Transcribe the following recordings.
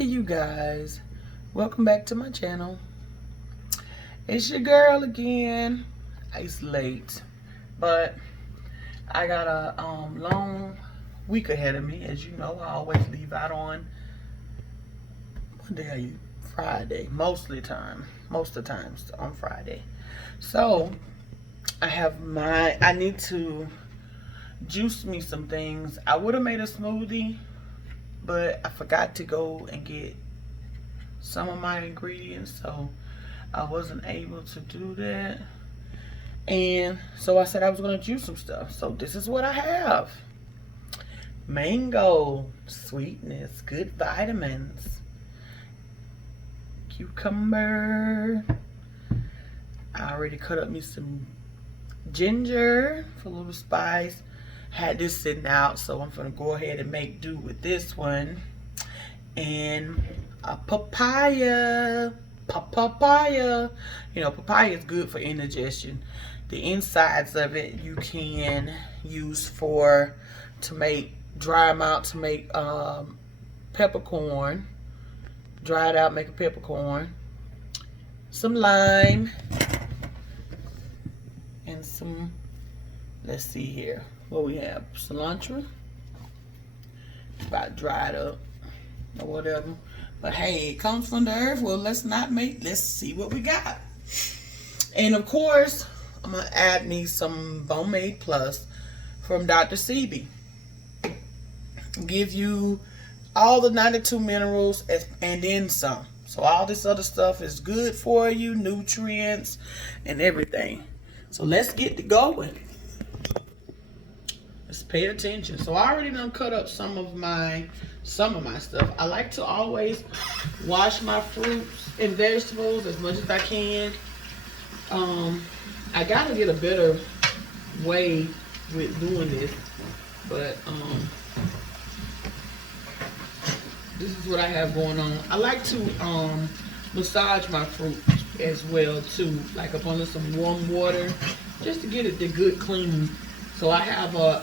Hey you guys, welcome back to my channel. It's your girl again. It's late, but I got a long week ahead of me. As you know, I always leave out on what day are you? Friday, most of the times on Friday. So I need to juice me some things. I would have made a smoothie, but I forgot to go and get some of my ingredients, so I wasn't able to do that. And so I said I was going to juice some stuff. So this is what I have: mango, sweetness, good vitamins, cucumber. I already cut up me some ginger for a little spice. Had this sitting out, so I'm going to go ahead and make do with this one. And a papaya. Papaya. You know, papaya is good for indigestion. The insides of it you can use to make, dry them out to make peppercorn. Dry it out, make a peppercorn. Some lime. And some, let's see here, what we have, cilantro. It's about dried up or whatever. But hey, it comes from the earth. Well, let's see what we got. And of course, I'm gonna add me some Homemade Plus from Dr. Sebi. Give you all the 92 minerals and then some. So all this other stuff is good for you, nutrients and everything. So let's get to going. Let's pay attention. So I already done cut up some of my stuff. I like to always wash my fruits and vegetables as much as I can. I gotta get a better way with doing this, but this is what I have going on. I like to massage my fruit as well too, like up under some warm water, just to get it the good clean. So I have a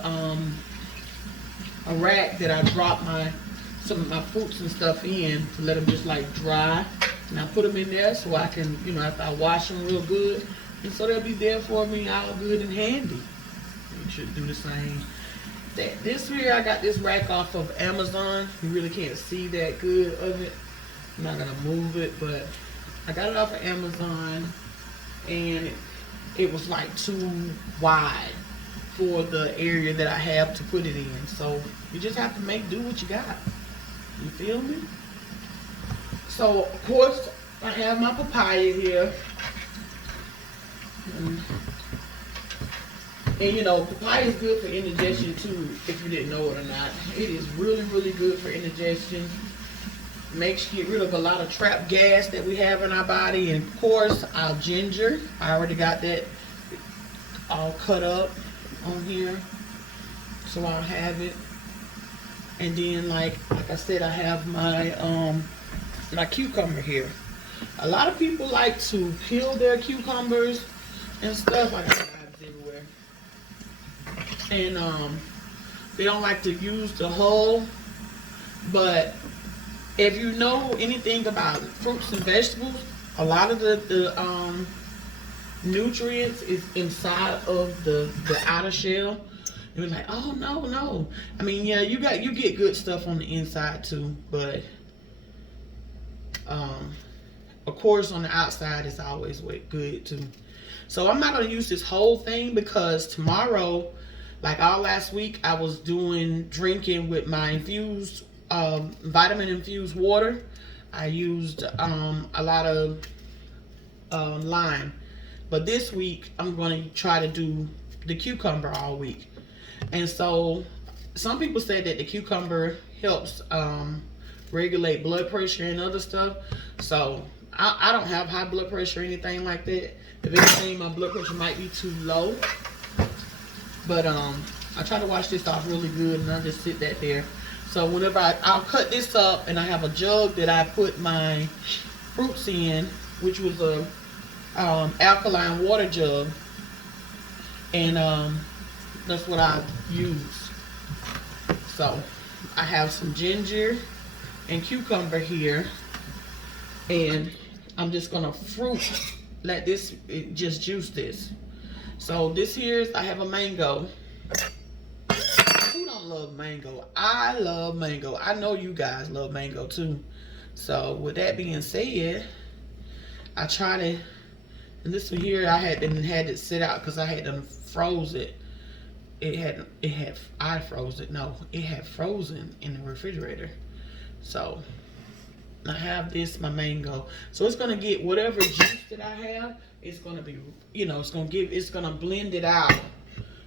rack that I drop some of my fruits and stuff in to let them just like dry, and I put them in there so I can, you know, after I wash them real good, and so they'll be there for me all good and handy. You should do the same. This here, I got this rack off of Amazon. You really can't see that good of it. I'm not gonna move it, but I got it off of Amazon, and it was like too wide for the area that I have to put it in. So you just have to make do what you got. You feel me? So of course I have my papaya here. And you know, papaya is good for indigestion too, if you didn't know it or not. It is really, really good for indigestion. Makes you get rid of a lot of trapped gas that we have in our body. And of course, our ginger. I already got that all cut up on here, so I'll have it. And then like I said, I have my cucumber here. A lot of people like to peel their cucumbers and stuff. I got knives everywhere. And they don't like to use the hull. But if you know anything about fruits and vegetables, a lot of the nutrients is inside of the outer shell. And we're like, oh no. I mean, yeah, you get good stuff on the inside too, but of course on the outside it's always good too. So I'm not gonna use this whole thing because tomorrow, like all last week, I was drinking with my infused vitamin infused water. I used a lot of lime. But this week, I'm going to try to do the cucumber all week. And so, some people say that the cucumber helps regulate blood pressure and other stuff. So, I don't have high blood pressure or anything like that. If anything, my blood pressure might be too low. But I try to wash this off really good, and I just sit that there. So, whenever I'll cut this up, and I have a jug that I put my fruits in, which was a alkaline water jug, and that's what I use. So I have some ginger, and cucumber here. And I'm just gonna let this, just juice this. So this here is, I have a mango. Who don't love mango? I love mango. I know you guys love mango too. So with that being said, I try to, and this one here I had it sit out because I had done froze it. I froze it. No, it had frozen in the refrigerator. So I have this, my mango. So it's gonna get whatever juice that I have. It's gonna be, it's gonna blend it out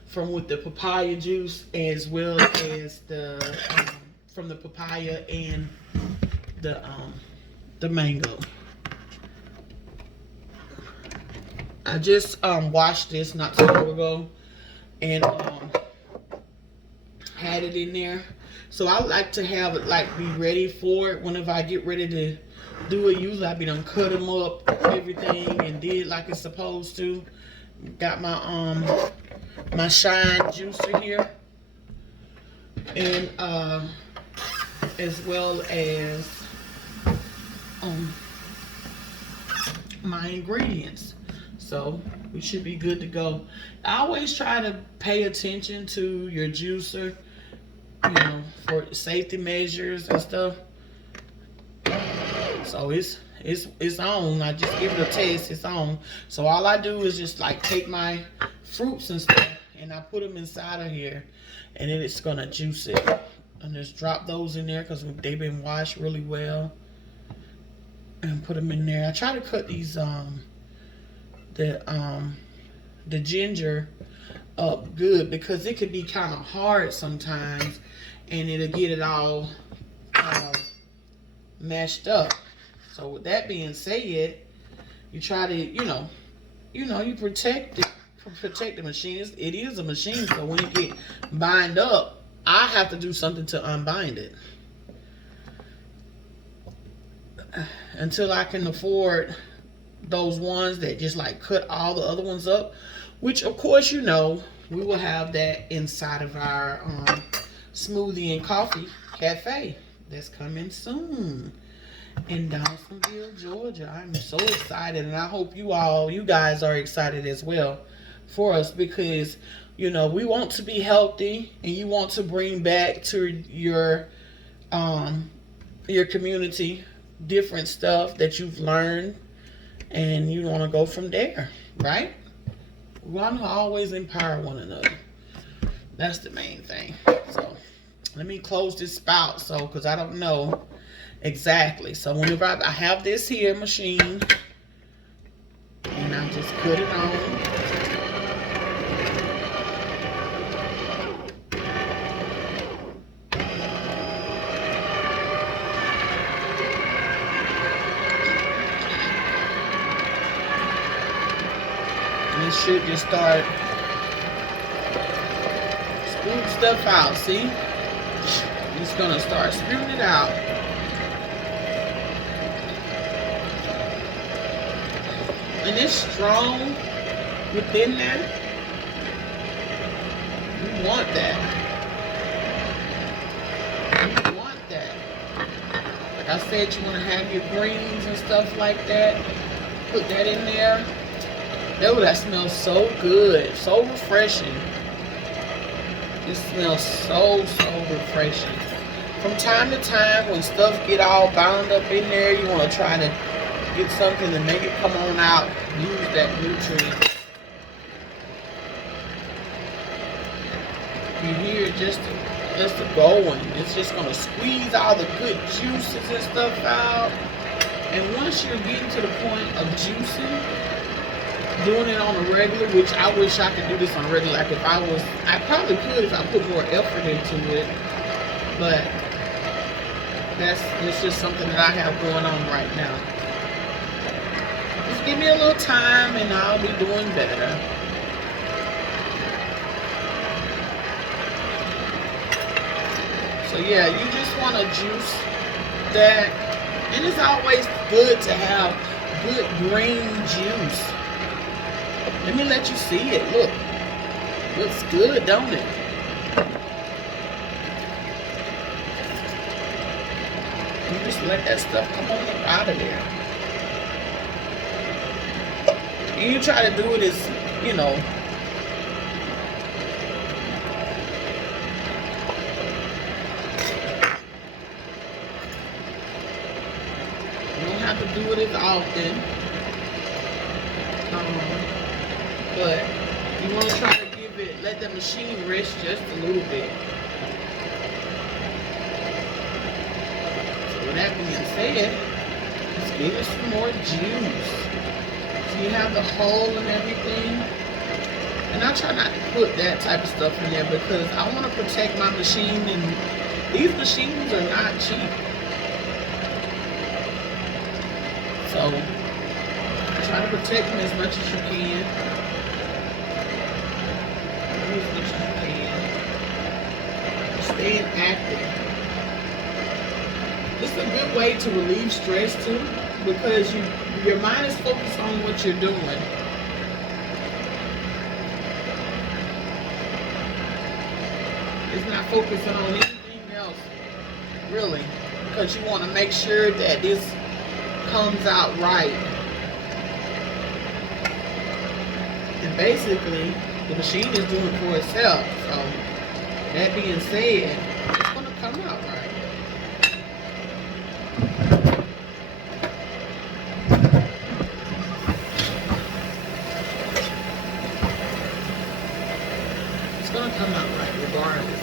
from with the papaya juice as well as the from the papaya and the mango. I just washed this not too long ago and had it in there. So I like to have it be ready for it whenever I get ready to do it. Usually I be done cut them up, everything, and did like it's supposed to. Got my my shine juicer here, and as well as my ingredients. So we should be good to go. I always try to pay attention to your juicer, for safety measures and stuff. So it's on. I just give it a taste. It's on. So all I do is just take my fruits and stuff and I put them inside of here, and then it's gonna juice it. And just drop those in there because they've been washed really well, and put them in there. I try to cut these the ginger up good because it could be kind of hard sometimes, and it'll get it all mashed up. So with that being said, you try to you protect the machine. It is a machine, so when it get bind up, I have to do something to unbind it until I can afford those ones that just cut all the other ones up, which of course we will have that inside of our smoothie and coffee cafe that's coming soon in Dawsonville, Georgia. I'm so excited, and I hope you guys are excited as well for us, because we want to be healthy, and you want to bring back to your community different stuff that you've learned, and you want to go from there, right? We want to always empower one another. That's the main thing. So let me close this spout, because I don't know exactly. So whenever I have this here machine, and I just put it on. And it should just start spewing stuff out. See? It's gonna start spewing it out. And it's strong within that. You want that. You want that. Like I said, you want to have your greens and stuff like that. Put that in there. Oh, that smells so good. So refreshing. It smells so refreshing. From time to time, when stuff get all bound up in there, you want to try to get something to make it come on out. Use that nutrient. You hear it just going. It's just going to squeeze all the good juices and stuff out. And once you're getting to the point of juicing, doing it on a regular, which I wish I could do this on a regular. Like I probably could if I put more effort into it. But it's just something that I have going on right now. Just give me a little time and I'll be doing better. So yeah, you just want to juice that. And it's always good to have good green juice. Let me let you see it. Look. Looks good, don't it? You just let that stuff come on up out of there. And you try to do it as, you know, you don't have to do it as often. But you want to try to let the machine rest just a little bit. So with that being said, let's give it some more juice. So you have the hole and everything. And I try not to put that type of stuff in there because I want to protect my machine, and these machines are not cheap. So try to protect them as much as you can. As much as you can. Staying active. It's a good way to relieve stress too, because your mind is focused on what you're doing. It's not focusing on anything else, really, because you want to make sure that this comes out right. And basically, the machine is doing it for itself. So, that being said, it's going to come out right. It's going to come out right regardless.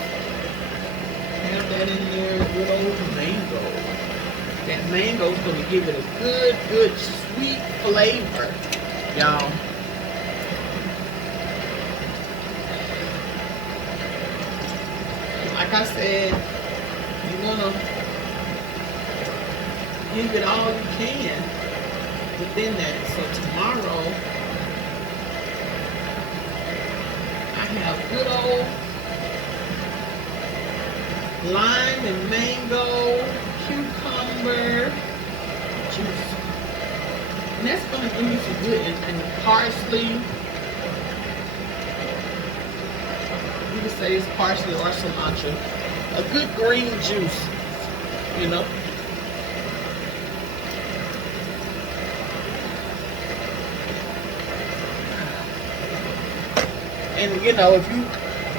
Have that in there, good old mango. That mango is going to give it a good, sweet flavor, y'all. Like I said, you want to give it all you can within that. So tomorrow, I have good old lime and mango, cucumber juice. And that's going to give me some good, and parsley. You can say it's parsley or cilantro. A good green juice, you know. And you know, if you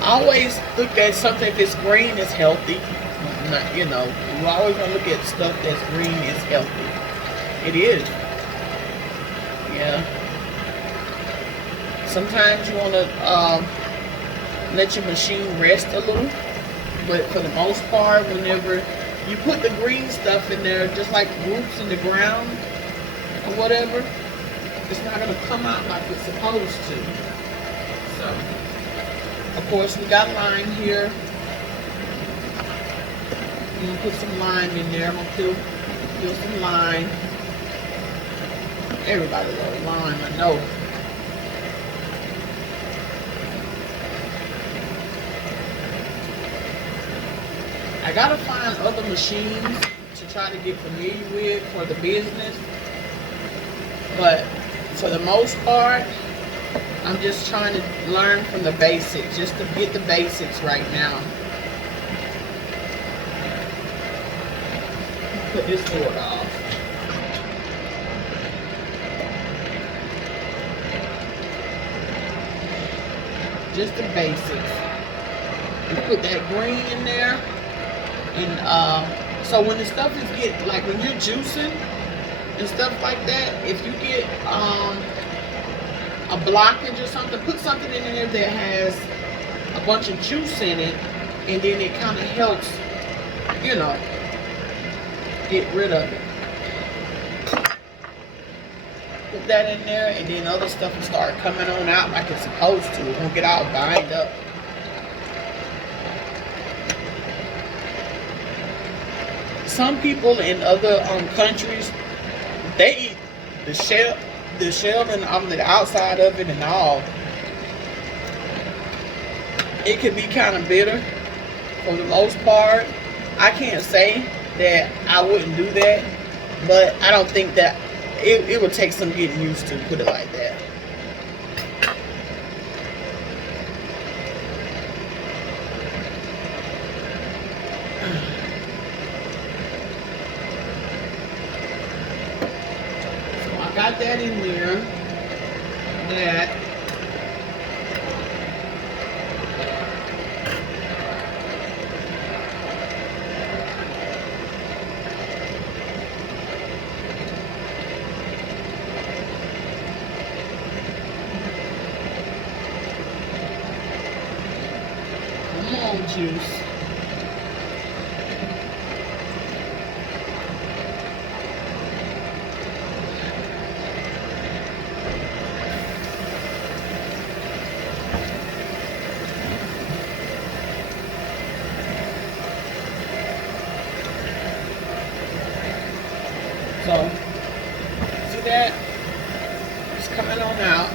always look at something, if it's green, it's healthy. Not, you know, you always want to look at stuff that's green is healthy. It is. Yeah. Sometimes you want to let your machine rest a little, but for the most part, whenever you put the green stuff in there, just like roots in the ground or whatever, it's not going to come out like it's supposed to. So, of course, we got lime here. I'm going to put some lime in there. I'm going to peel some lime. Everybody loves lime, I know. I gotta find other machines to try to get familiar with for the business. But for the most part, I'm just trying to learn from the basics, just to get the basics right now. Put this sword off. Just the basics. You put that green in there. And so when the stuff is like when you're juicing and stuff like that, if you get a blockage or something, put something in there that has a bunch of juice in it, and then it kind of helps, you know, get rid of it. Put that in there, and then other stuff will start coming on out like it's supposed to. It won't get all bind up. Some people in other countries, they eat the shell and on the outside of it and all. It can be kind of bitter for the most part. I can't say that I wouldn't do that, but I don't think that it would take some getting used to, put it like that. got that in there. That. Come on, juice. So, see that? It's coming on out.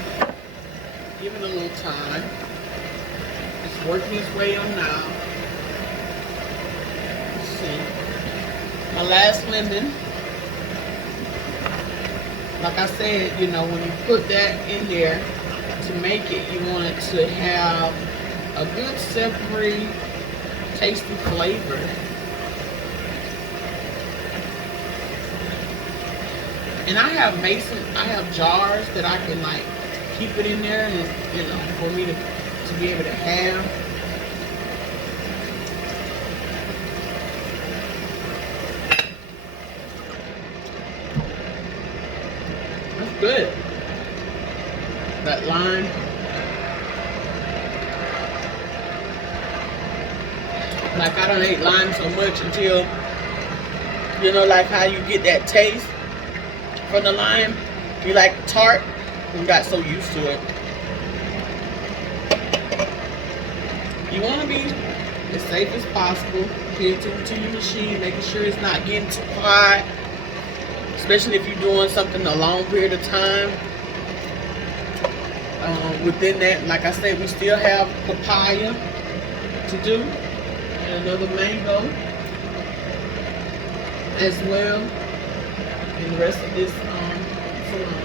Give it a little time. It's working its way on now. Let's see. My last lemon. Like I said, you know, when you put that in there to make it, you want it to have a good savory, tasty flavor. And I have jars that I can like keep it in there, and you know, for me to be able to have. That's good. That lime. Like I don't eat lime so much until, you know, like how you get that taste from the lime. You like tart, and got so used to it. You want to be as safe as possible. Pay attention to your machine, making sure it's not getting too hot, especially if you're doing something a long period of time. Within that, like I said, we still have papaya to do, and another mango as well, and the rest of this cilantro.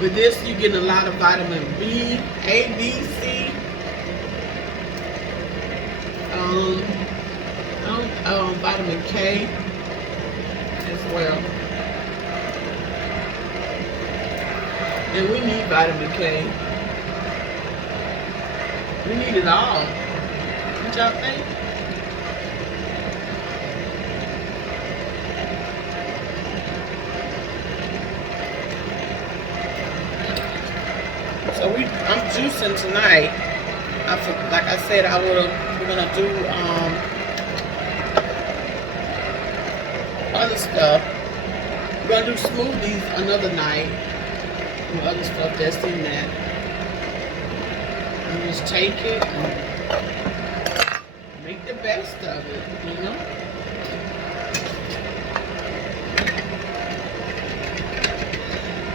With this, you're getting a lot of vitamin B, A, B, C. Vitamin K as well. And we need vitamin K. We need it all. What y'all think? So I'm juicing tonight. Like I said, we're gonna do other stuff. We're gonna do smoothies another night. And other stuff that's in that. And just take it and make the best of it, you know?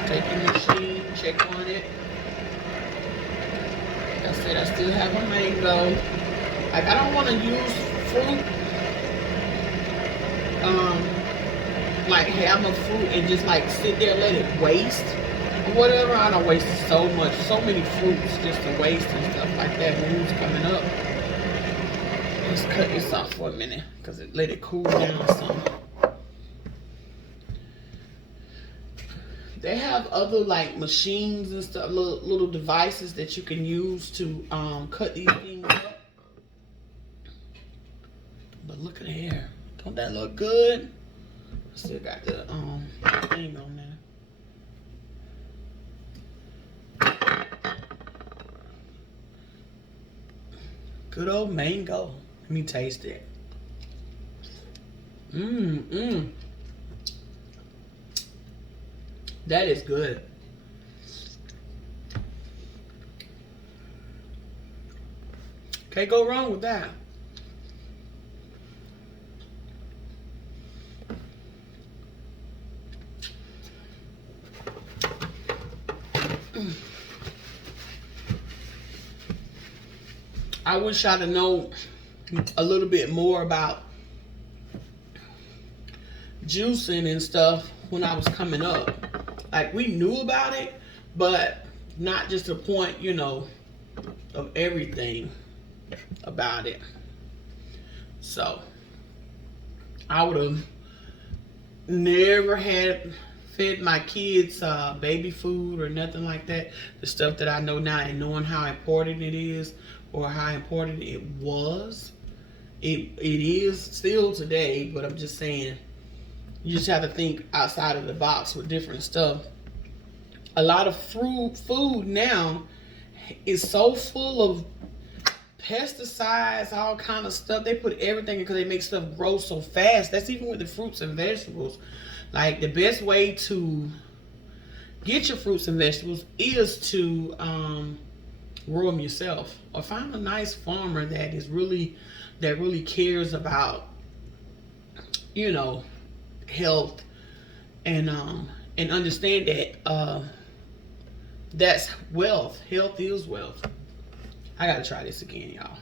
Take your machine, check on it. Like I said, I still have a mango. Like I don't want to use fruit. Like have a fruit and just like sit there and let it waste or whatever. I don't waste so many fruits just to waste and stuff like that when it's coming up. Let's cut this off for a minute because it let it cool down some. They have other like machines and stuff, little devices that you can use to cut these things up. But look at here. Don't that look good? I still got the thing on there. Good old mango. Let me taste it. That is good. Can't go wrong with that. I wish I'd have known a little bit more about juicing and stuff when I was coming up. Like, we knew about it, but not just the point, you know, of everything. about it. So I would have never had fed my kids baby food or nothing like that. The stuff that I know now, and knowing how important it is, or how important it was, it is still today. But I'm just saying, you just have to think outside of the box with different stuff. A lot of food now is so full of pesticides, all kind of stuff. They put everything because they make stuff grow so fast. That's even with the fruits and vegetables. Like, the best way to get your fruits and vegetables is to grow them yourself, or find a nice farmer that really cares about, health, and understand that that's wealth. Health is wealth. I gotta try this again, y'all.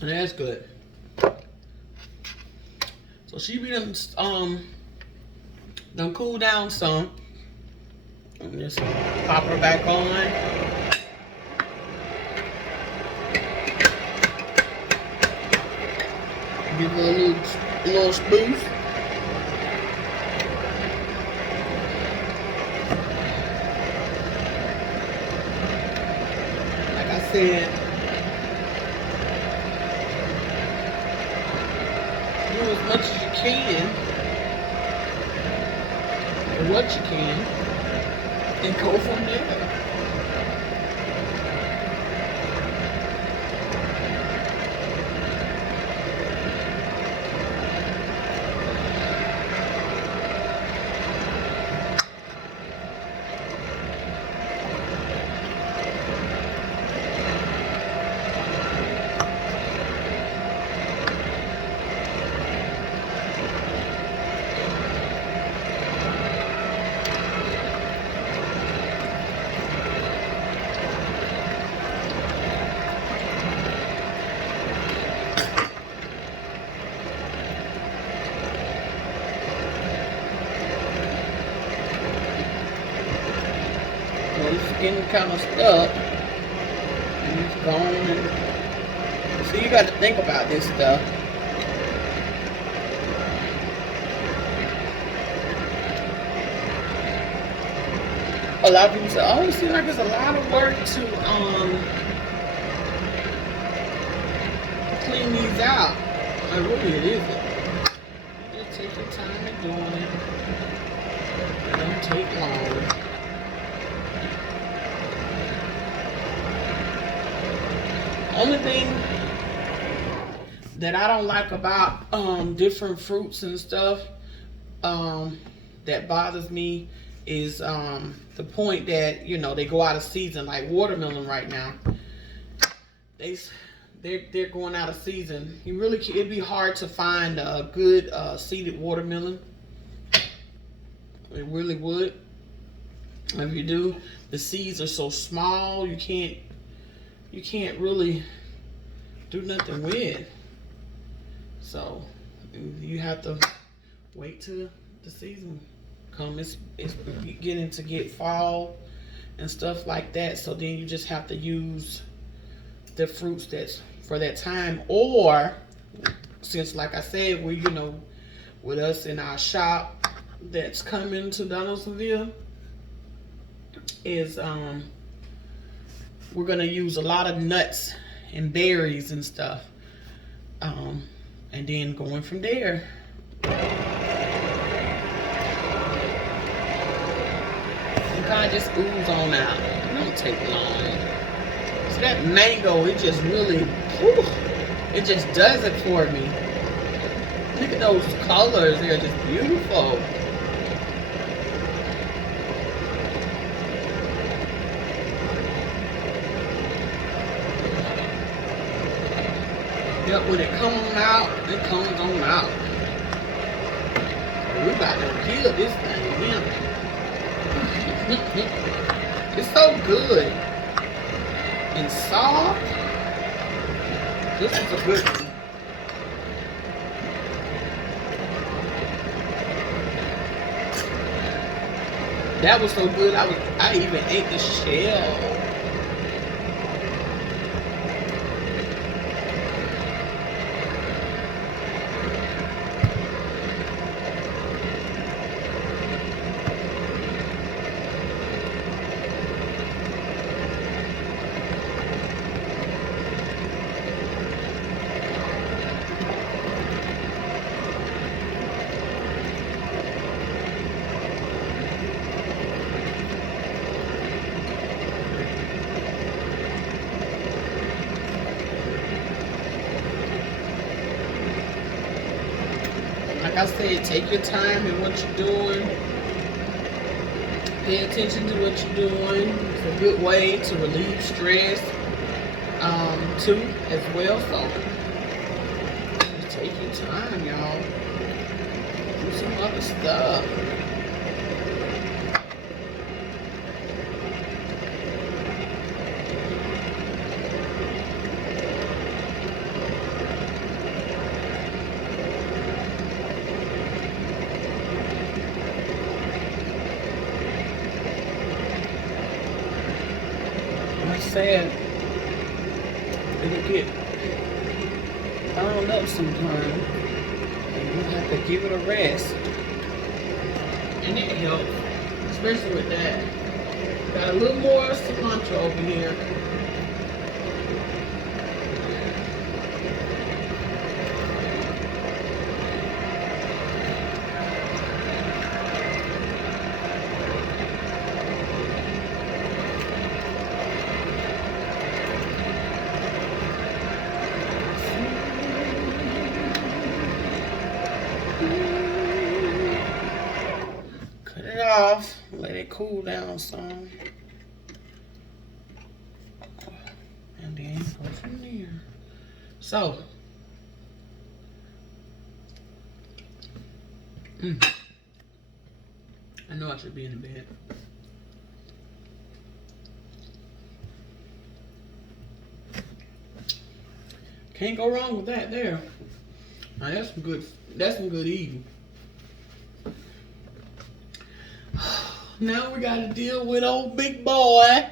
And that's good. So she be done cool down some. And just pop her back on. Give her a little spoof. Like I said, do as much as you can, or what you can, and go from there. It's getting kind of stuck, and it's gone. So you got to think about this stuff. A lot of people say, "Oh, it seems like it's a lot of work to clean these out." Like, really, it isn't. Just take your time in doing it. It don't take long. Only thing that I don't like about different fruits and stuff that bothers me is the point that they go out of season, like watermelon right now. They're going out of season. It'd be hard to find a good seeded watermelon. It really would. If you do, the seeds are so small you can't really do nothing with. So you have to wait till the season come. It's beginning to get fall and stuff like that. So then you just have to use the fruits that's for that time. Or since, like I said, we with us in our shop that's coming to Donaldsonville is we're gonna use a lot of nuts and berries and stuff, and then going from there. You kind of just ooze on out. It don't take long. So that mango, it just really, it just does it for me. Look at those colors; they're just beautiful. Yep, when it comes on out, it comes on out. We about to kill this thing, yeah. It's so good and soft. This is a good one. That was so good. I even ate the shell. Like I said, take your time in what you're doing. Pay attention to what you're doing. It's a good way to relieve stress, too, as well. So just take your time, y'all. Do some other stuff. Like I said, it'll get bound up sometime, and you have to give it a rest. And it helps, especially with that. Got a little more cilantro over here. Cut it off, let it cool down some. And then go from there. So, I know I should be in the bed. Can't go wrong with that there. Now that's some good eating. Now we gotta deal with old big boy.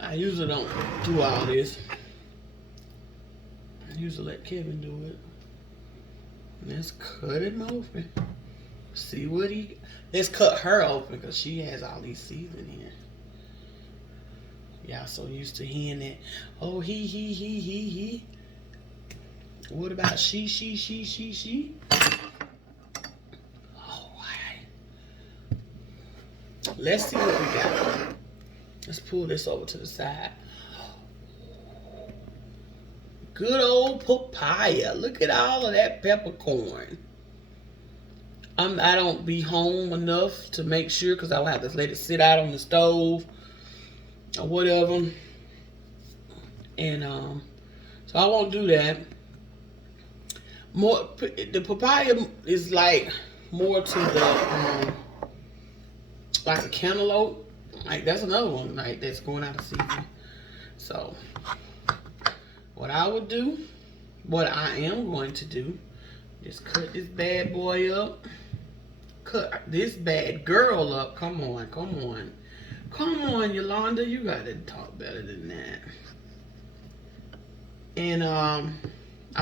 I usually don't do all this. I usually let Kevin do it. Let's cut him open. See what let's cut her open because she has all these seasoning in. Y'all so used to hearing that. Oh, he. What about she? Let's see what we got. Let's pull this over to the side. Good old papaya. Look at all of that peppercorn. I don't be home enough to make sure because I'll have to let it sit out on the stove or whatever. And so I won't do that. The papaya is like more to the like a cantaloupe. Like that's another one like that's going out of season. So what I am going to do is cut this bad boy up. Cut this bad girl up. Come on, Yolanda, you gotta talk better than that. And I'm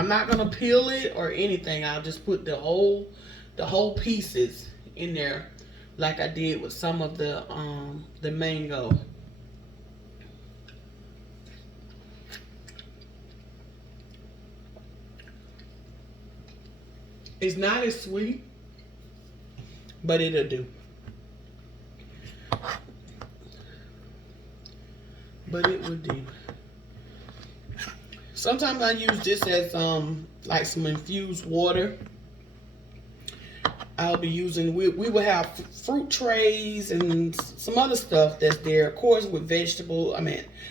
not gonna peel it or anything. I'll just put the whole pieces in there, like I did with some of the mango. It's not as sweet, but it'll do. But it will do. Sometimes I use this as like some infused water. I'll be using, we will have fruit trays and some other stuff that's there, of course, with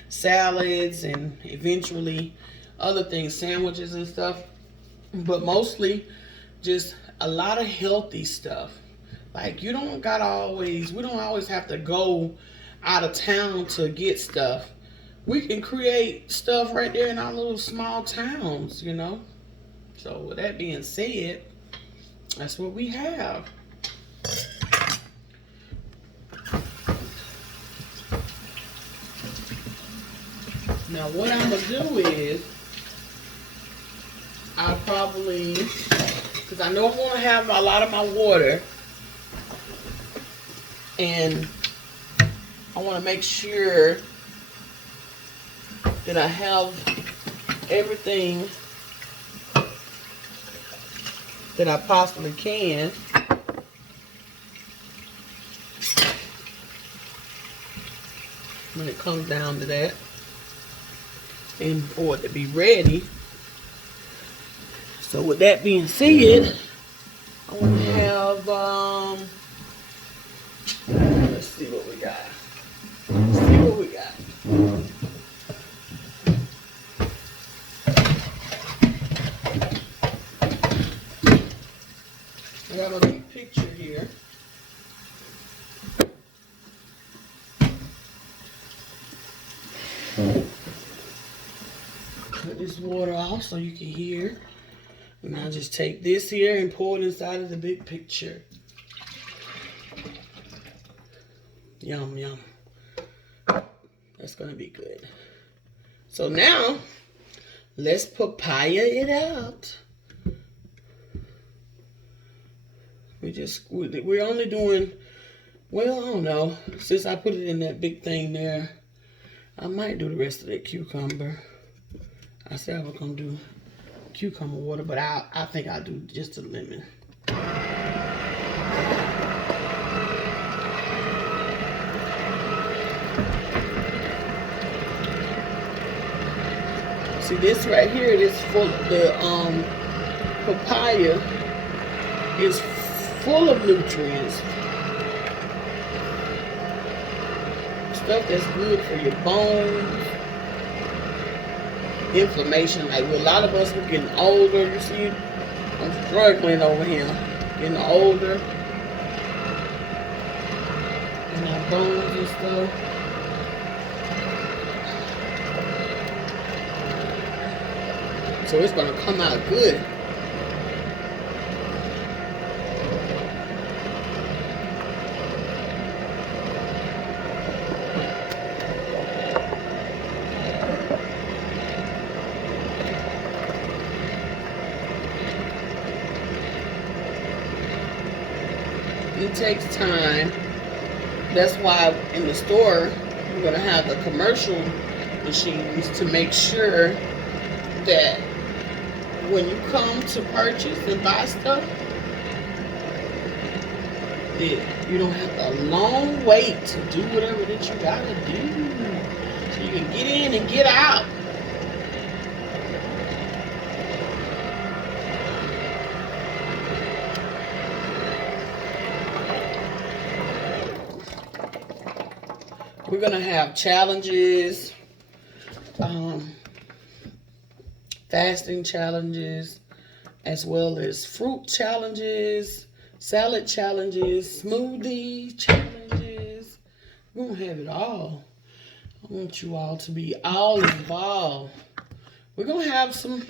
salads and eventually other things, sandwiches and stuff. But mostly just a lot of healthy stuff. Like we don't always have to go out of town to get stuff. We can create stuff right there in our little small towns, you know. So with that being said, that's what we have. Now what I'm gonna do is I'll probably, because I know I'm gonna have a lot of my water, and I want to make sure that I have everything that I possibly can. When it comes down to that, and for it to be ready. So with that being said, I want to have, let's see what we got. Let's see what we got. I got a big picture here. Cut this water off so you can hear. And I'll just take this here and pour it inside of the big picture. Yum, yum. That's gonna be good. So now, let's papaya it out. We're only doing, well, I don't know. Since I put it in that big thing there, I might do the rest of that cucumber. I said I was gonna do cucumber water, but I think I'll do just a lemon. See this right here, this full, the papaya is full of nutrients. Stuff that's good for your bones. Inflammation, like with a lot of us, we're getting older. You see, I'm struggling over here, getting older, and our bones and stuff. So it's gonna come out good. It takes time. That's why in the store we're gonna have the commercial machines to make sure that when you come to purchase and buy stuff, that you don't have a long wait to do whatever that you gotta do. So you can get in and get out. We're gonna have challenges, fasting challenges, as well as fruit challenges, salad challenges, smoothie challenges. We're gonna have it all. I want you all to be all involved. We're gonna have some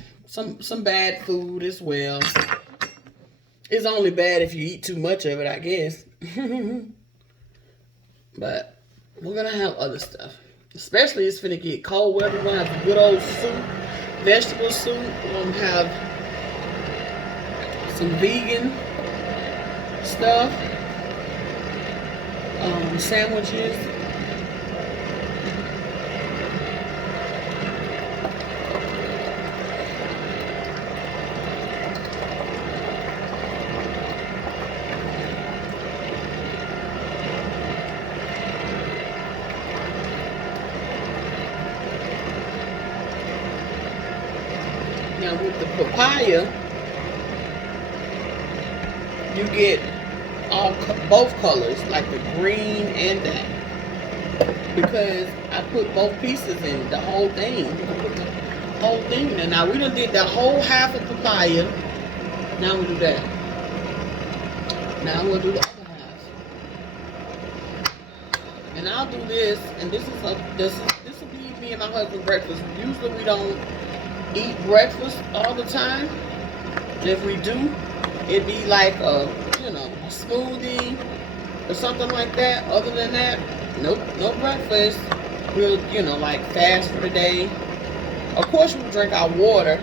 bad food as well. It's only bad if you eat too much of it, I guess. But we're gonna have other stuff. Especially it's finna get cold weather. We're gonna have good old soup, vegetable soup. We're gonna have some vegan stuff, sandwiches. Now with the papaya, you get both colors, like the green and that, because I put both pieces in, the whole thing. Put the whole thing in. Now we done did the whole half of papaya. Now we do that. Now we'll do the other half. And I'll do this, and this will be me and my husband's breakfast. Usually we don't eat breakfast all the time. If we do, it'd be like a smoothie or something like that. Other than that, nope, no breakfast. we'll, like fast for the day. Of course, we'll drink our water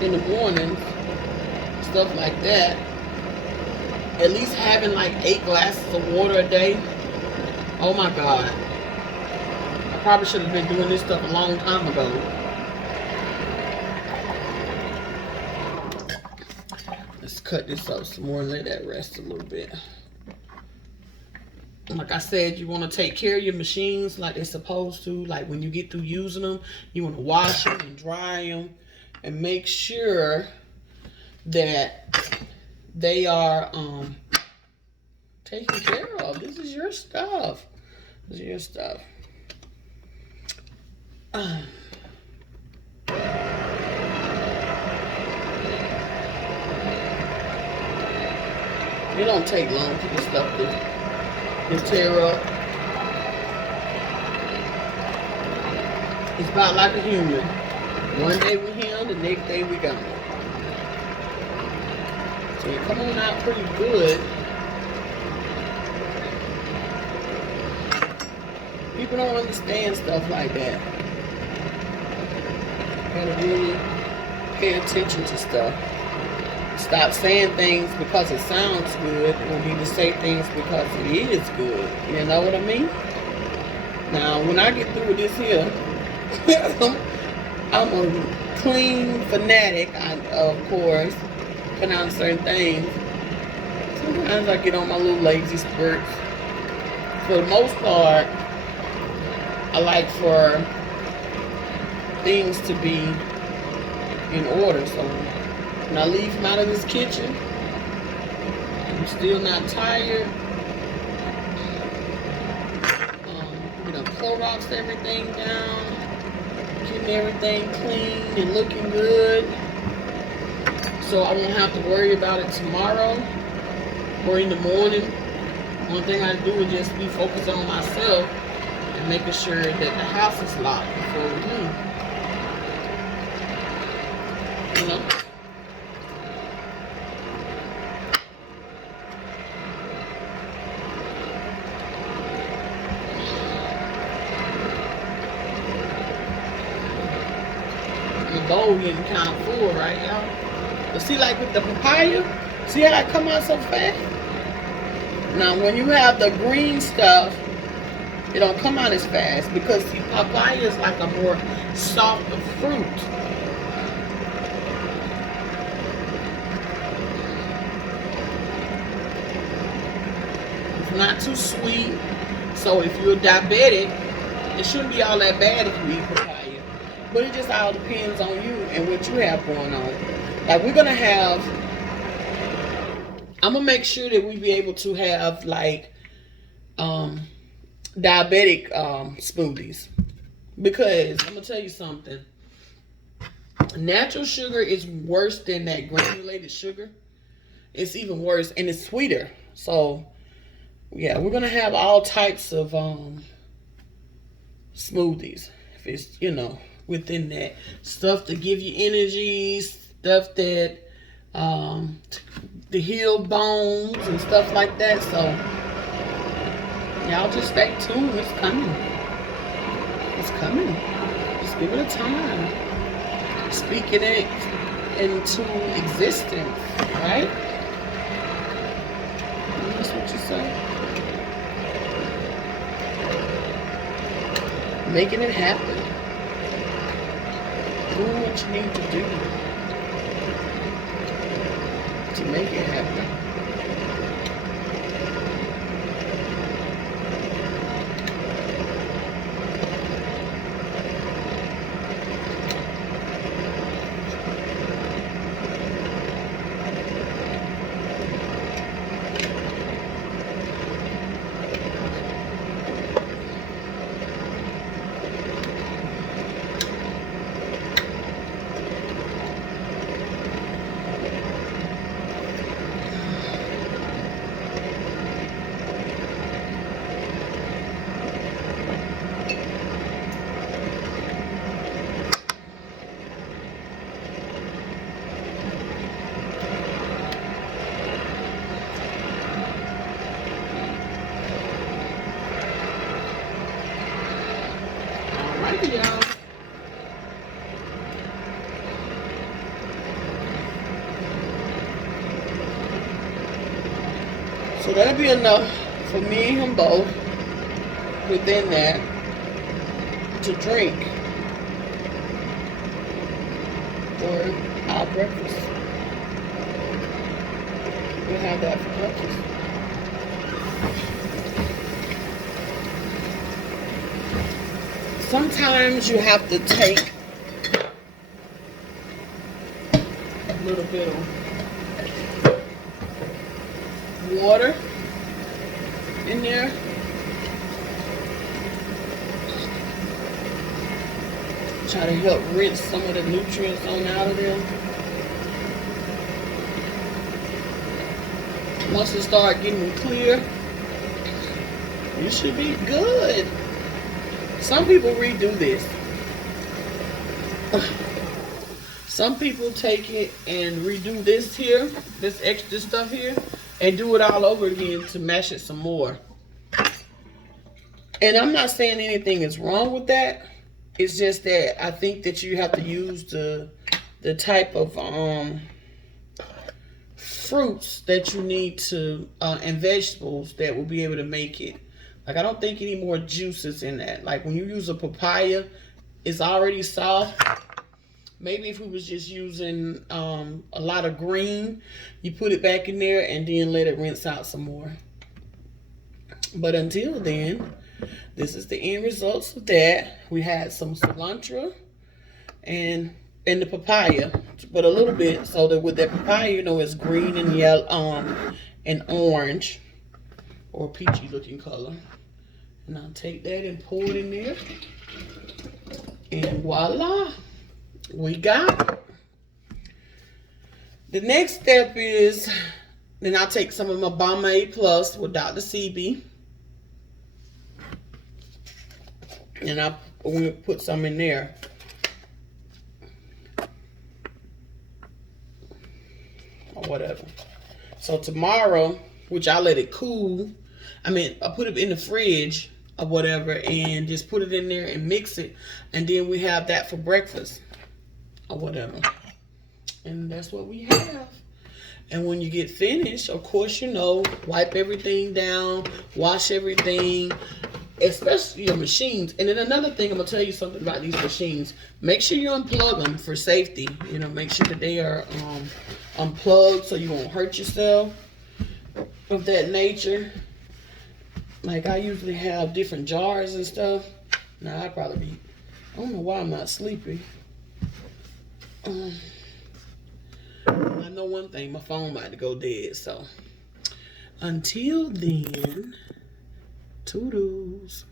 in the morning, stuff like that. At least having like 8 glasses of water a day. Oh my God. I probably should have been doing this stuff a long time ago. Let's cut this up some more and let that rest a little bit. Like I said, you want to take care of your machines like they're supposed to. Like when you get through using them, you want to wash them and dry them and make sure that they are taken care of. This is your stuff. This is your stuff. It don't take long for this stuff to tear up. It's about like a human. One day we him, the next day we gone. So it come on out pretty good. People don't understand stuff like that. Gotta really pay attention to stuff. Stop saying things because it sounds good and need to say things because it is good. You know what I mean? Now, when I get through with this here, I'm a clean fanatic, of course, pronounce certain things. Sometimes I get on my little lazy spurts. For the most part, I like for things to be in order. So when I leave from out of this kitchen, I'm still not tired. Clorox everything down, getting everything clean and looking good, so I won't have to worry about it tomorrow or in the morning. One thing I do is just be focused on myself and making sure that the house is locked before we leave. You know? Bowl getting kind of full, right, y'all? But see, like with the papaya, see how it come out so fast? Now, when you have the green stuff, it don't come out as fast because see, papaya is like a more softer fruit. It's not too sweet, so if you're diabetic, it shouldn't be all that bad if you eat papaya. But it just all depends on you and what you have going on. Like we're gonna have, I'm gonna make sure that we be able to have like diabetic smoothies, because I'm gonna tell you something. Natural sugar is worse than that granulated sugar. It's even worse and it's sweeter. So yeah, we're gonna have all types of smoothies. If it's within that stuff to give you energy, stuff that to heal bones and stuff like that. So y'all just stay tuned. It's coming. It's coming. Just give it a time. Speaking it into existence, right? That's what you say. Making it happen. Doing what you need to do to make it happen. So that'll be enough for me and him both within that to drink for our breakfast. We'll have that for breakfast. Sometimes you have to take a little bit of water in there. Try to help rinse some of the nutrients on out of them. Once it starts getting clear, you should be good. Some people redo this. Some people take it and redo this here, this extra stuff here, and do it all over again to mash it some more. And I'm not saying anything is wrong with that. It's just that I think that you have to use the type of fruits that you need to and vegetables that will be able to make it. Like, I don't think any more juices in that. Like, when you use a papaya, it's already soft. Maybe if we was just using a lot of green, you put it back in there and then let it rinse out some more. But until then, this is the end results of that. We had some cilantro and the papaya, but a little bit, so that with that papaya, you know, it's green and yellow, and orange, or peachy looking color. And I'll take that and pour it in there. And voila, we got it. The next step is, then I'll take some of my Bomay Plus with Dr. CB. And I'm going to put some in there. Or whatever. So tomorrow, which I let it cool, I put it in the fridge or whatever, and just put it in there and mix it, and then we have that for breakfast or whatever. And that's what we have. And when you get finished, of course, you know, wipe everything down, wash everything, especially your machines. And then another thing, I'm gonna tell you something about these machines. Make sure you unplug them for safety. You know, make sure that they are unplugged so you won't hurt yourself, of that nature. Like, I usually have different jars and stuff. Now, I'd probably be, I don't know why I'm not sleepy. I know one thing, my phone might go dead. So until then, toodles.